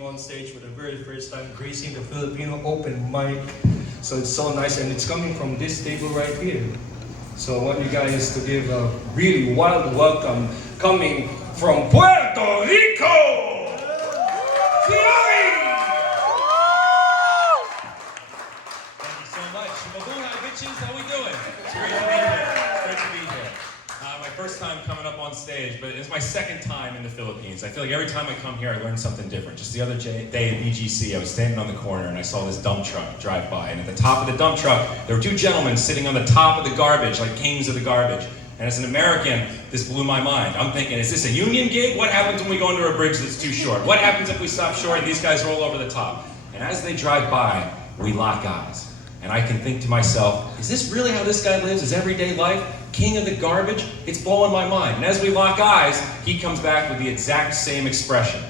coming on stage for the very first time, gracing the Filipino open mic. So it's so nice, and it's coming from this table right here. So I want you guys to give a really wild welcome coming from Puerto Rico, Zyori! Thank you so much. Mabuhay, bitches. How we doing? It's great to be here. It's great to be here. My first time coming up on stage, but it's my second time in the Philippines. I feel like every time I come here, I learn something different. Just the other day at BGC, I was standing on the corner and I saw this dump truck drive by. And at the top of the dump truck, there were two gentlemen sitting on the top of the garbage, like kings of the garbage. And as an American, this blew my mind. I'm thinking, is this a union gig? What happens when we go under a bridge that's too short? What happens if we stop short and these guys roll over the top? And as they drive by, we lock eyes. And I can think to myself, is this really how this guy lives his everyday life? King of the garbage? It's blowing my mind. And as we lock eyes, he comes back with the exact same expression.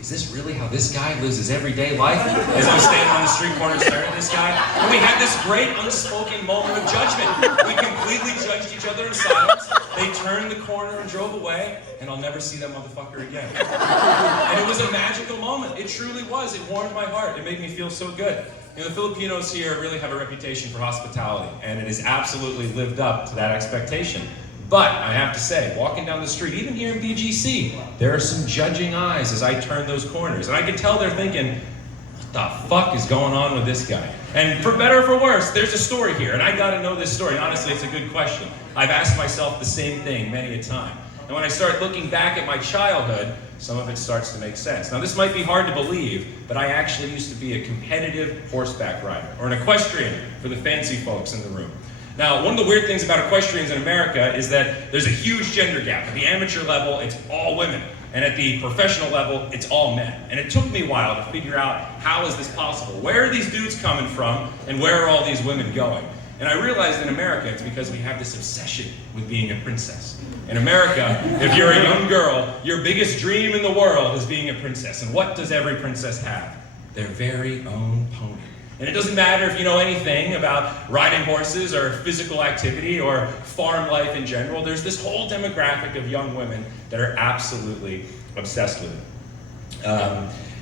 Is this really how this guy lives his everyday life? As I'm standing on the street corner staring at this guy. And we had this great unspoken moment of judgment. We completely judged each other in silence. They turned the corner and drove away, and I'll never see that motherfucker again. And it was a magical moment. It truly was. It warmed my heart. It made me feel so good. You know, the Filipinos here really have a reputation for hospitality, and it has absolutely lived up to that expectation. But I have to say, walking down the street, even here in BGC, there are some judging eyes as I turn those corners. And I can tell they're thinking, what the fuck is going on with this guy? And for better or for worse, there's a story here, and I gotta know this story. And honestly, it's a good question. I've asked myself the same thing many a time. And when I start looking back at my childhood, some of it starts to make sense. Now, this might be hard to believe, but I actually used to be a competitive horseback rider, or an equestrian for the fancy folks in the room. Now, one of the weird things about equestrians in America is that there's a huge gender gap. At the amateur level, it's all women. And at the professional level, it's all men. And it took me a while to figure out, how is this possible? Where are these dudes coming from, and where are all these women going? And I realized in America, it's because we have this obsession with being a princess. In America, if you're a young girl, your biggest dream in the world is being a princess. And what does every princess have? Their very own pony. And it doesn't matter if you know anything about riding horses or physical activity or farm life in general. There's this whole demographic of young women that are absolutely obsessed with it.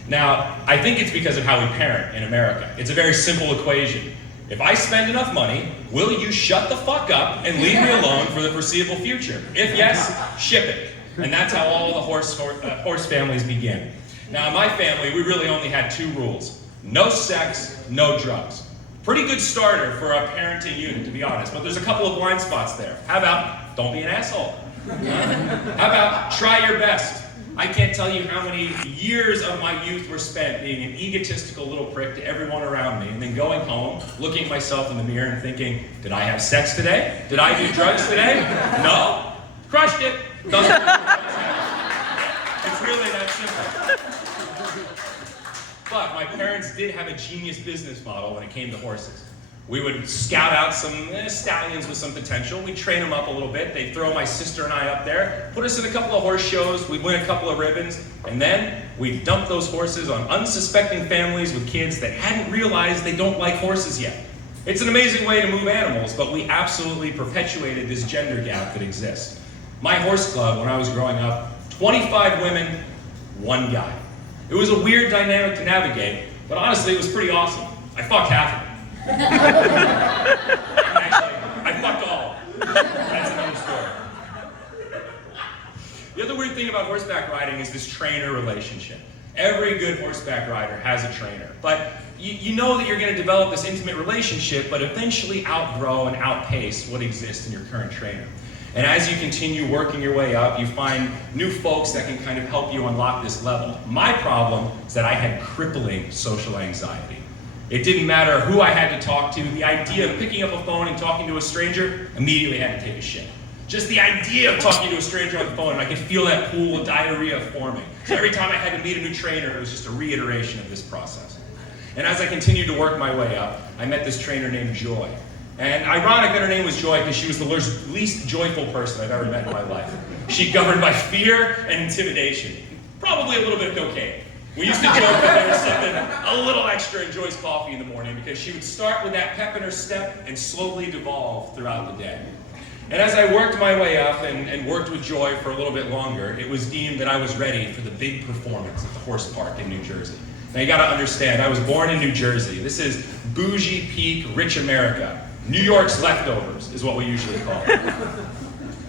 Now, I think it's because of how we parent in America. It's a very simple equation. If I spend enough money, will you shut the fuck up and leave me alone for the foreseeable future? If yes, ship it. And that's how all the horse families begin. Now, in my family, we really only had two rules. No sex, no drugs. Pretty good starter for a parenting unit, to be honest, but there's a couple of blind spots there. How about, don't be an asshole? How about, try your best? I can't tell you how many years of my youth were spent being an egotistical little prick to everyone around me, and then going home, looking at myself in the mirror and thinking, did I have sex today? Did I do drugs today? No? Crushed it. Doesn't It's really that simple. But my parents did have a genius business model when it came to horses. We would scout out some stallions with some potential. We'd train them up a little bit. They'd throw my sister and I up there, put us in a couple of horse shows. We'd win a couple of ribbons. And then we'd dump those horses on unsuspecting families with kids that hadn't realized they don't like horses yet. It's an amazing way to move animals, but we absolutely perpetuated this gender gap that exists. My horse club, when I was growing up, 25 women, one guy. It was a weird dynamic to navigate, but honestly, it was pretty awesome. I fucked half of them. Actually, I fucked all. That's another story. The other weird thing about horseback riding is this trainer relationship. Every good horseback rider has a trainer, but you know that you're going to develop this intimate relationship, but eventually outgrow and outpace what exists in your current trainer. And as you continue working your way up, you find new folks that can kind of help you unlock this level. My problem is that I had crippling social anxiety. It didn't matter who I had to talk to. The idea of picking up a phone and talking to a stranger, immediately had to take a shit. Just the idea of talking to a stranger on the phone, and I could feel that pool of diarrhea forming. So every time I had to meet a new trainer, it was just a reiteration of this process. And as I continued to work my way up, I met this trainer named Joy. And ironic that her name was Joy because she was the least joyful person I've ever met in my life. She governed by fear and intimidation. Probably a little bit of cocaine. We used to joke that there was something a little extra in Joy's coffee in the morning because she would start with that pep in her step and slowly devolve throughout the day. And as I worked my way up and worked with Joy for a little bit longer, it was deemed that I was ready for the big performance at the horse park in New Jersey. Now you gotta understand, I was born in New Jersey. This is bougie, peak, rich America. New York's leftovers is what we usually call it.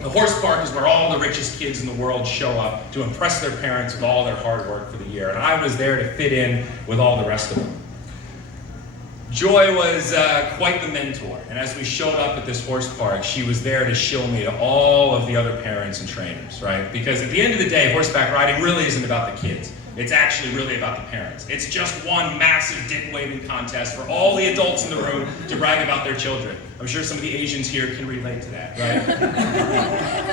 The horse park is where all the richest kids in the world show up to impress their parents with all their hard work for the year. And I was there to fit in with all the rest of them. Joy was quite the mentor. And as we showed up at this horse park, she was there to show me to all of the other parents and trainers, right? Because at the end of the day, horseback riding really isn't about the kids. It's actually really about the parents. It's just one massive dick-waving contest for all the adults in the room to brag about their children. I'm sure some of the Asians here can relate to that, right?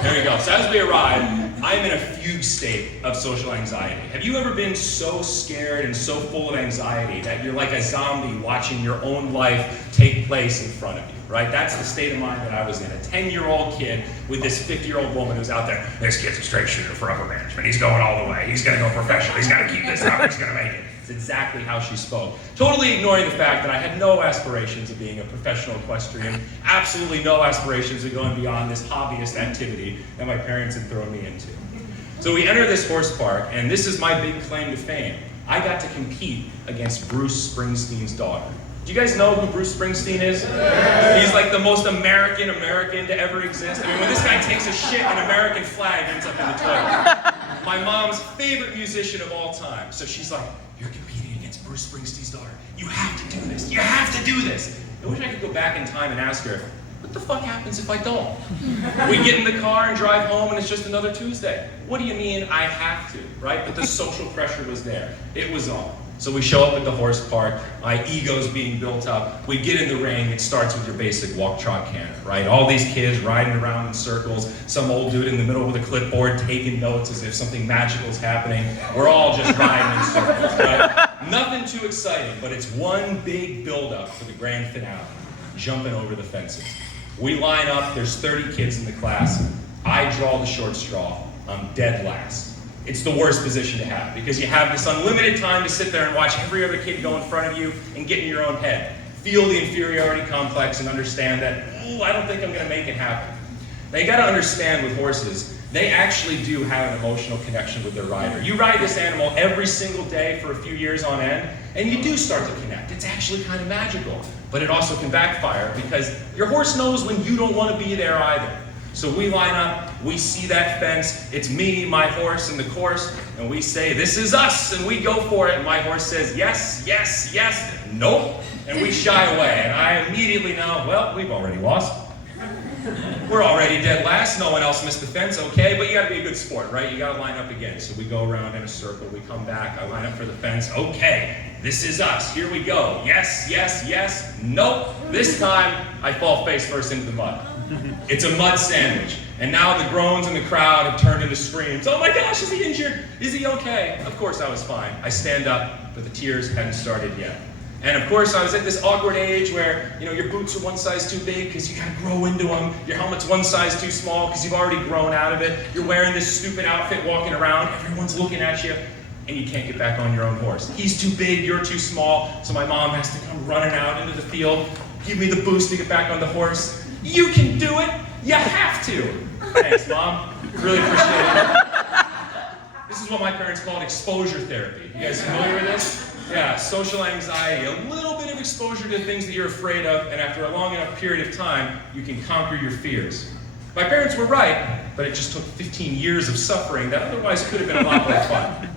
There we go. So as we arrive, I'm in a fugue state of social anxiety. Have you ever been so scared and so full of anxiety that you're like a zombie watching your own life take place in front of you, right? That's the state of mind that I was in. A 10-year-old kid with this 50-year-old woman who's out there. This kid's a straight shooter for upper management. He's going all the way. He's going to go professional. He's got to keep this up. He's going to make it. It's exactly how she spoke. Totally ignoring the fact that I had no aspirations of being a professional equestrian, absolutely no aspirations of going beyond this hobbyist activity that my parents had thrown me into. So we enter this horse park, and this is my big claim to fame. I got to compete against Bruce Springsteen's daughter. Do you guys know who Bruce Springsteen is? He's like the most American to ever exist. I mean, when this guy takes a shit, an American flag ends up in the toilet. My mom's favorite musician of all time. So she's like, you're competing against Bruce Springsteen's daughter. You have to do this. You have to do this. I wish I could go back in time and ask her, what the fuck happens if I don't? We get in the car and drive home and it's just another Tuesday. What do you mean I have to, right? But the social pressure was there. It was on. So we show up at the horse park, my ego's being built up. We get in the ring, it starts with your basic walk, trot, canter, right? All these kids riding around in circles, some old dude in the middle with a clipboard taking notes as if something magical is happening. We're all just riding in circles, right? Nothing too exciting, but it's one big build-up for the grand finale, jumping over the fences. We line up, there's 30 kids in the class. I draw the short straw, I'm dead last. It's the worst position to have because you have this unlimited time to sit there and watch every other kid go in front of you and get in your own head. Feel the inferiority complex and understand that, I don't think I'm gonna make it happen. Now you gotta understand with horses, they actually do have an emotional connection with their rider. You ride this animal every single day for a few years on end, and you do start to connect. It's actually kind of magical, but it also can backfire because your horse knows when you don't want to be there either. So we line up, we see that fence, it's me, my horse, and the course, and we say, this is us, and we go for it, and my horse says, yes, yes, yes, nope, and we shy away, and I immediately know, well, we've already lost. We're already dead last, no one else missed the fence, okay, but you gotta be a good sport, right? You gotta line up again. So we go around in a circle, we come back, I line up for the fence, okay, this is us, here we go. Yes, yes, yes, nope. This time, I fall face first into the mud. It's a mud sandwich. And now the groans in the crowd have turned into screams. Oh my gosh, is he injured? Is he okay? Of course I was fine. I stand up, but the tears hadn't started yet. And of course I was at this awkward age where, your boots are one size too big because you gotta grow into them. Your helmet's one size too small because you've already grown out of it. You're wearing this stupid outfit walking around. Everyone's looking at you. And you can't get back on your own horse. He's too big, you're too small. So my mom has to come running out into the field, give me the boost to get back on the horse. You can do it. You have to. Thanks, Mom. Really appreciate it. This is what my parents called exposure therapy. You guys familiar with this? Yeah, social anxiety. A little bit of exposure to things that you're afraid of, and after a long enough period of time, you can conquer your fears. My parents were right, but it just took 15 years of suffering that otherwise could have been a lot more fun.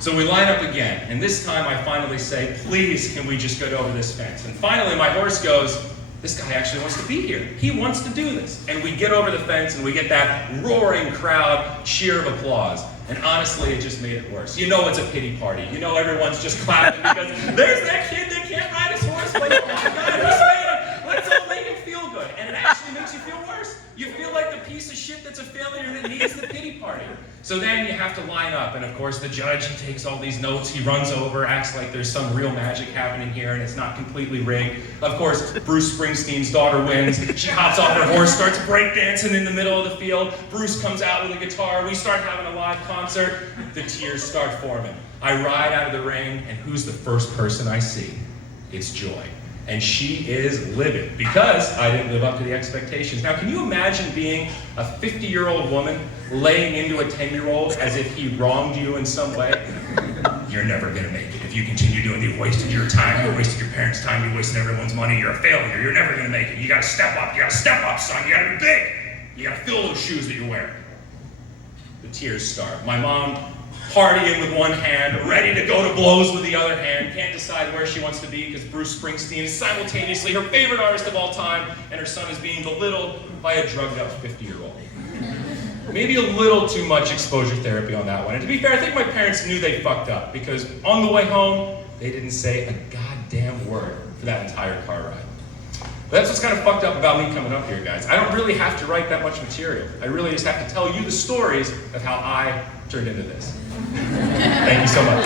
So we line up again, and this time I finally say, please, can we just go over this fence? And finally my horse goes, this guy actually wants to be here. He wants to do this. And we get over the fence and we get that roaring crowd cheer of applause. And honestly, it just made it worse. You know it's a pity party. You know everyone's just clapping because there's that kid that can't ride his horse, but oh my God, he's made it. Let's all make him feel good. And it actually makes you feel worse. You feel like the piece of shit that's a failure that needs the pity party. So then you have to line up, and of course the judge, he takes all these notes, he runs over, acts like there's some real magic happening here and it's not completely rigged. Of course, Bruce Springsteen's daughter wins. She hops off her horse, starts breakdancing in the middle of the field. Bruce comes out with a guitar, we start having a live concert. The tears start forming. I ride out of the ring, and who's the first person I see? It's Joy. And she is livid because I didn't live up to the expectations. Now, can you imagine being a 50-year-old woman laying into a 10-year-old as if he wronged you in some way? you're never gonna make it. If you continue doing, you've wasted your time, you wasted your parents' time, you wasted everyone's money, you're a failure, you're never gonna make it. You gotta step up, son, you gotta be big. You gotta fill those shoes that you're wearing. The tears start. My mom partying with one hand, ready to go to blows with the other hand, can't decide where she wants to be because Bruce Springsteen is simultaneously her favorite artist of all time, and her son is being belittled by a drugged-up 50-year-old. Maybe a little too much exposure therapy on that one. And to be fair, I think my parents knew they fucked up because on the way home, they didn't say a goddamn word for that entire car ride. But that's what's kind of fucked up about me coming up here, guys. I don't really have to write that much material. I really just have to tell you the stories of how I turned into this. Thank you so much.